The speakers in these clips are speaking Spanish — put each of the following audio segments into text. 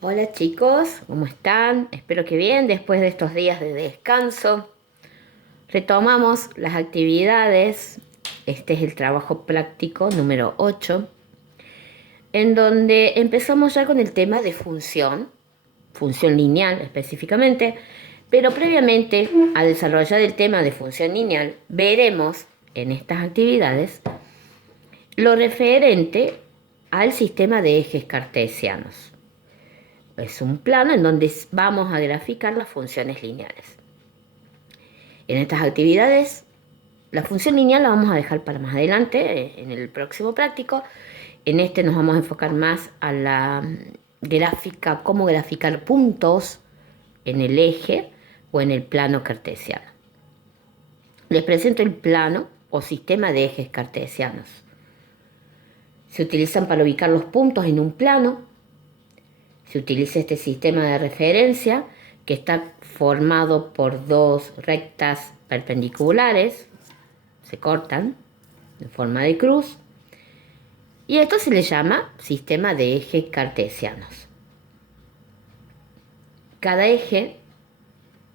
Hola chicos, ¿cómo están? Espero que bien, después de estos días de descanso. Retomamos las actividades. Este es el trabajo práctico número 8, en donde empezamos ya con el tema de función lineal específicamente, pero previamente a desarrollar el tema de función lineal, veremos en estas actividades lo referente al sistema de ejes cartesianos. Es un plano en donde vamos a graficar las funciones lineales. En estas actividades, la función lineal la vamos a dejar para más adelante, en el próximo práctico. En este nos vamos a enfocar más a la gráfica, cómo graficar puntos en el eje o en el plano cartesiano. Les presento el plano o sistema de ejes cartesianos. Se utilizan para ubicar los puntos en un plano. Se utiliza este sistema de referencia que está formado por dos rectas perpendiculares, se cortan en forma de cruz, y esto se le llama sistema de ejes cartesianos. Cada eje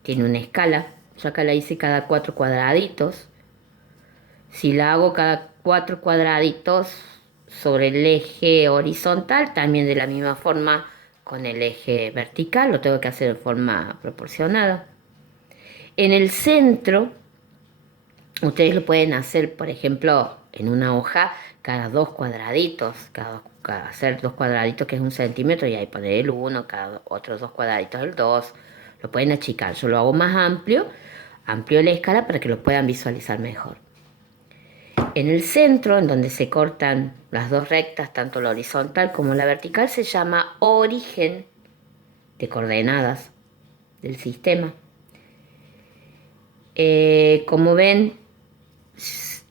tiene una escala, yo acá la hice cada 4 cuadraditos. Si la hago cada 4 cuadraditos sobre el eje horizontal, también de la misma forma con el eje vertical, lo tengo que hacer de forma proporcionada. En el centro, ustedes lo pueden hacer, por ejemplo, en una hoja, cada 2 cuadraditos, hacer 2 cuadraditos que es 1 centímetro y ahí poner el 1, cada otros 2 cuadraditos el 2. Lo pueden achicar, yo lo hago más amplio la escala para que lo puedan visualizar mejor. En el centro, en donde se cortan las dos rectas, tanto la horizontal como la vertical, se llama origen de coordenadas del sistema. Como ven,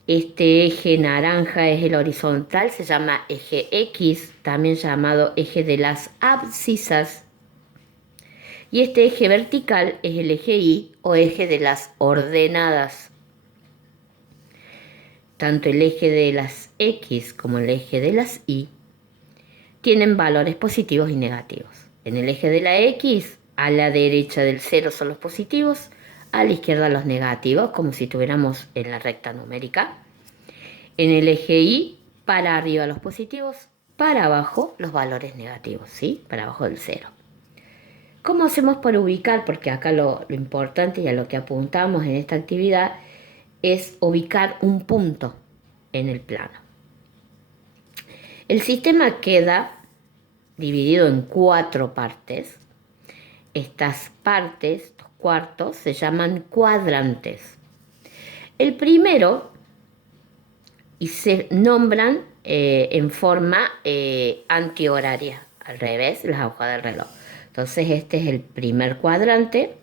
este eje naranja es el horizontal, se llama eje X, también llamado eje de las abscisas. Y este eje vertical es el eje Y o eje de las ordenadas. Tanto el eje de las X como el eje de las Y tienen valores positivos y negativos. En el eje de la X, a la derecha del 0 son los positivos, a la izquierda los negativos, como si estuviéramos en la recta numérica. En el eje Y, para arriba los positivos, para abajo los valores negativos, ¿sí? Para abajo del 0. ¿Cómo hacemos para ubicar? Porque acá lo importante y a lo que apuntamos en esta actividad es ubicar un punto en el plano. El sistema queda dividido en 4 partes. Estas partes, estos cuartos, se llaman cuadrantes. El primero, y se nombran en forma antihoraria, al revés, las agujas del reloj. Entonces este es el primer cuadrante,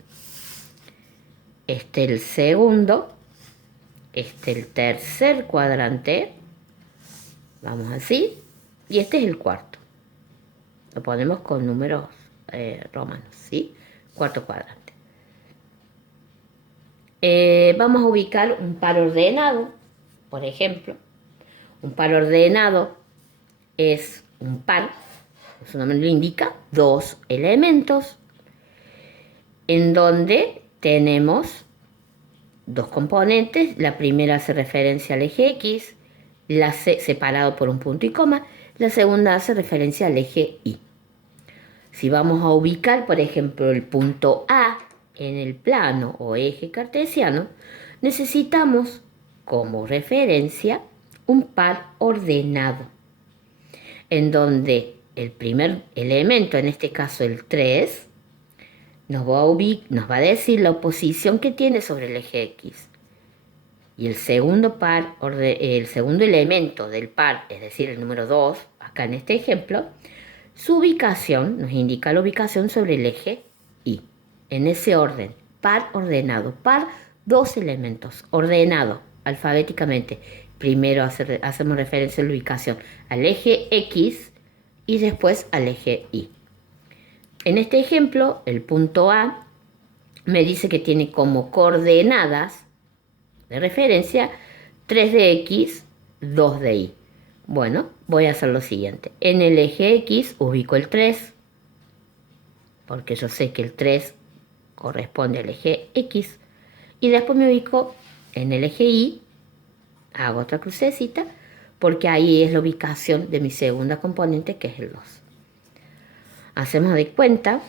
este el segundo, este el tercer cuadrante, vamos así, y este es el cuarto. Lo ponemos con números romanos, ¿sí? Cuarto cuadrante. Vamos a ubicar un par ordenado, por ejemplo. Un par ordenado es un par, su nombre lo indica, 2 elementos, en donde tenemos 2 componentes. La primera hace referencia al eje X, separado por un punto y coma. La segunda hace referencia al eje Y. Si vamos a ubicar, por ejemplo, el punto A en el plano o eje cartesiano, necesitamos como referencia un par ordenado, en donde el primer elemento, en este caso el 3, nos va a decir la oposición que tiene sobre el eje X. Y el segundo elemento del par, es decir, el número 2, acá en este ejemplo, su ubicación nos indica la ubicación sobre el eje Y. En ese orden, par ordenado, par, 2 elementos, ordenado alfabéticamente. Primero hacemos referencia a la ubicación al eje X y después al eje Y. En este ejemplo, el punto A me dice que tiene como coordenadas de referencia 3 de X, 2 de Y. Bueno, voy a hacer lo siguiente. En el eje X ubico el 3, porque yo sé que el 3 corresponde al eje X, y después me ubico en el eje Y, hago otra crucecita, porque ahí es la ubicación de mi segunda componente, que es el 2. Hacemos de cuenta,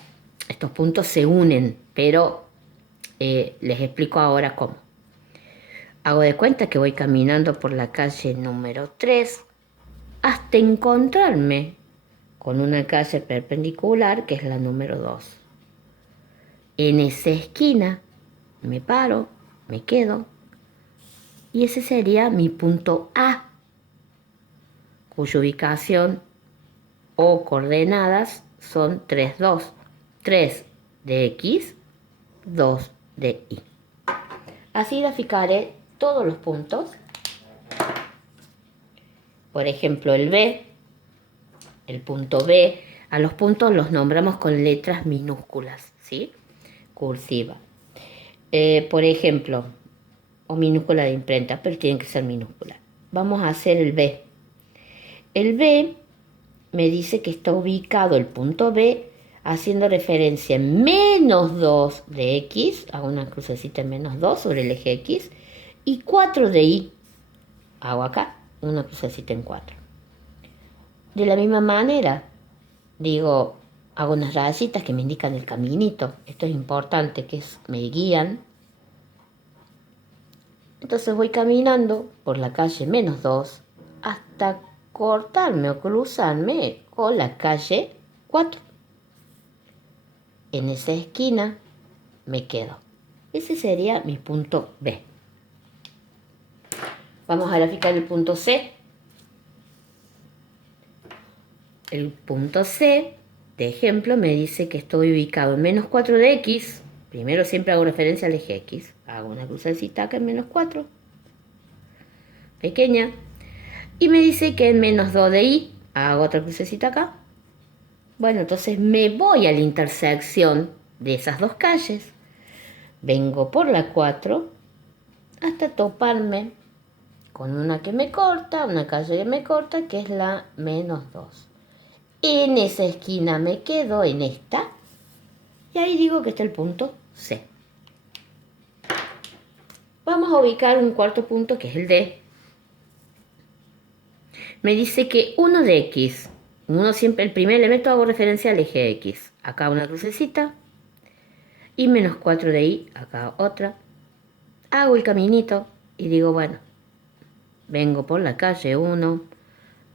estos puntos se unen, pero les explico ahora cómo. Hago de cuenta que voy caminando por la calle número 3 hasta encontrarme con una calle perpendicular que es la número 2. En esa esquina me paro, me quedo, y ese sería mi punto A, cuya ubicación o coordenadas son 3, 2. 3 de X, 2 de Y. Así graficaré todos los puntos. Por ejemplo, el punto B, a los puntos los nombramos con letras minúsculas, ¿sí? Cursiva. Por ejemplo, o minúscula de imprenta, pero tienen que ser minúsculas. Vamos a hacer el B. El B me dice que está ubicado el punto B haciendo referencia en menos 2 de X, hago una crucecita en menos 2 sobre el eje X, y 4 de Y, hago acá una crucecita en 4. De la misma manera, digo, hago unas rayitas que me indican el caminito, esto es importante, que me guían. Entonces voy caminando por la calle menos 2 hasta cortarme o cruzarme con la calle 4. En esa esquina me quedo. Ese sería mi punto B. Vamos a graficar el punto C. El punto C, de ejemplo, me dice que estoy ubicado en menos 4 de X. Primero siempre hago referencia al eje X. Hago una crucecita acá en menos 4. Pequeña. Y me dice que en menos 2 de Y. Hago otra crucecita acá. Bueno, entonces me voy a la intersección de esas dos calles. Vengo por la 4 hasta toparme con una que me corta, una calle que me corta, que es la menos 2. En esa esquina me quedo, en esta, y ahí digo que está el punto C. Vamos a ubicar un cuarto punto, que es el D. Me dice que 1 de X, siempre, el primer elemento hago referencia al eje X. Acá una crucecita, y menos 4 de Y, acá otra. Hago el caminito y digo, bueno, vengo por la calle 1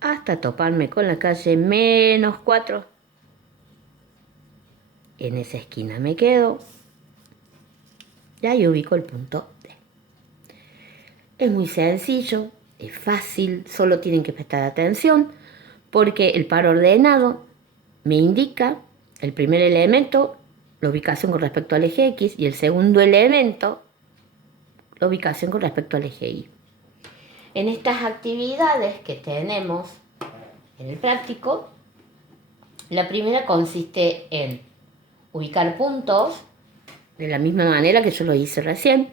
hasta toparme con la calle menos 4. En esa esquina me quedo y ahí ubico el punto D. Es muy sencillo, es fácil, solo tienen que prestar atención porque el par ordenado me indica el primer elemento, la ubicación con respecto al eje X, y el segundo elemento, la ubicación con respecto al eje Y. En estas actividades que tenemos en el práctico, la primera consiste en ubicar puntos de la misma manera que yo lo hice recién.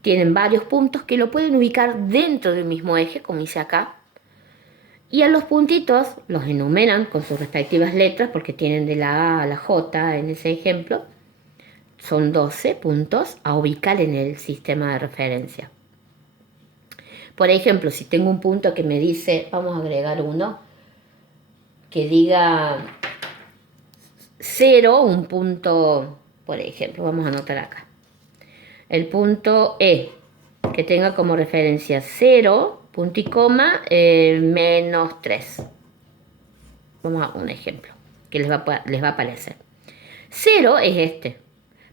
Tienen varios puntos que lo pueden ubicar dentro del mismo eje, como hice acá. Y a los puntitos los enumeran con sus respectivas letras, porque tienen de la A a la J en ese ejemplo. Son 12 puntos a ubicar en el sistema de referencia. Por ejemplo, si tengo un punto que me dice, vamos a agregar uno, que diga 0, un punto, por ejemplo, vamos a anotar acá. El punto E, que tenga como referencia 0, punto y coma, menos 3. Vamos a un ejemplo que les va a aparecer. 0 es este,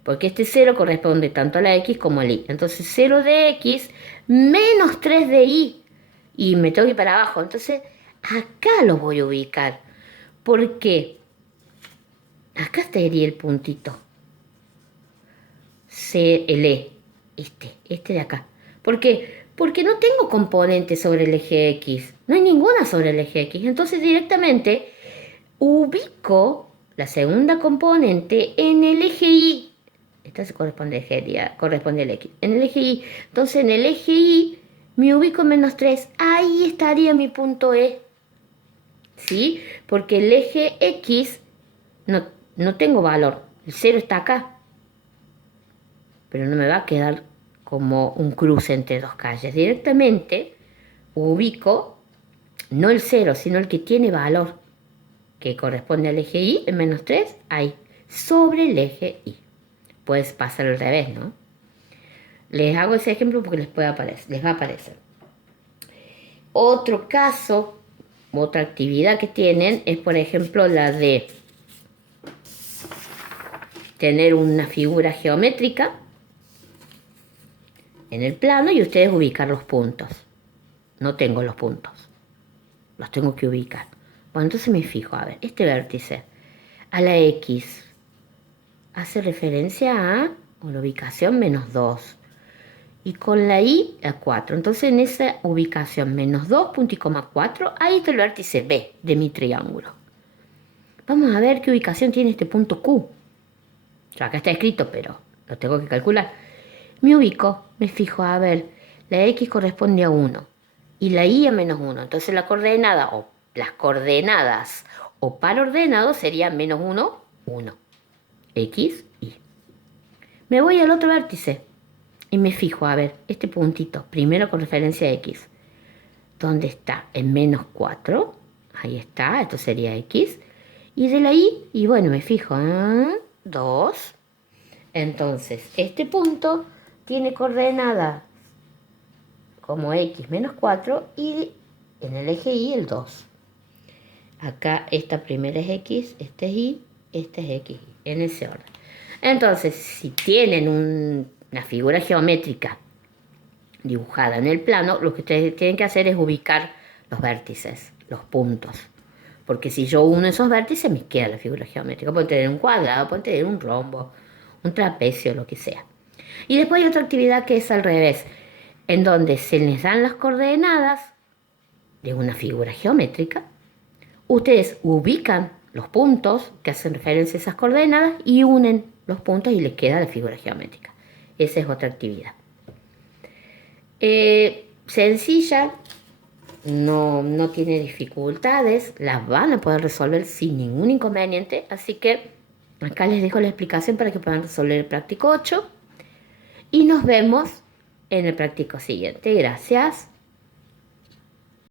porque este 0 corresponde tanto a la X como al Y. Entonces 0 de X menos 3 de Y. Y me tengo que ir para abajo. Entonces acá lo voy a ubicar. ¿Por qué? Acá estaría el puntito. El E. Este de acá. ¿Por qué? Porque no tengo componente sobre el eje X. No hay ninguna sobre el eje X. Entonces directamente ubico la segunda componente en el eje Y. Esta se corresponde al eje, corresponde al X. En el eje Y. Entonces en el eje Y me ubico en menos 3. Ahí estaría mi punto E. ¿Sí? Porque el eje X no no tengo valor. El 0 está acá, pero no me va a quedar como un cruce entre dos calles. Directamente ubico no el 0, sino el que tiene valor, que corresponde al eje Y, el -3, ahí, sobre el eje Y. Puedes pasar al revés, ¿no? Les hago ese ejemplo porque les va a aparecer. Otro caso, otra actividad que tienen es, por ejemplo, la de tener una figura geométrica en el plano y ustedes ubicar los puntos. No tengo los puntos, los tengo que ubicar. Bueno, entonces me fijo, a ver, este vértice a la X hace referencia a la ubicación -2 y con la Y a 4. Entonces en esa ubicación -2, punto y coma 4, ahí está el vértice B de mi triángulo. Vamos a ver qué ubicación tiene este punto Q. Ya acá está escrito, pero lo tengo que calcular. Me ubico, me fijo, a ver, la X corresponde a 1 y la Y a -1. Entonces la coordenada o las coordenadas o par ordenado sería -1, 1. X, Y. Me voy al otro vértice y me fijo, a ver, este puntito, primero con referencia a X. ¿Dónde está? En -4. Ahí está, esto sería X. Y de la Y, y bueno, me fijo, 2. Entonces, este punto tiene coordenadas como X -4 y en el eje Y el 2. Acá esta primera es X, este es Y, este es X, en ese orden. Entonces, si tienen una figura geométrica dibujada en el plano, lo que ustedes tienen que hacer es ubicar los vértices, los puntos. Porque si yo uno esos vértices, me queda la figura geométrica. Pueden tener un cuadrado, pueden tener un rombo, un trapecio, lo que sea. Y después hay otra actividad que es al revés, en donde se les dan las coordenadas de una figura geométrica. Ustedes ubican los puntos que hacen referencia a esas coordenadas y unen los puntos y les queda la figura geométrica. Esa es otra actividad. Sencilla, no tiene dificultades, las van a poder resolver sin ningún inconveniente, así que acá les dejo la explicación para que puedan resolver el práctico 8 y nos vemos en el práctico siguiente. Gracias.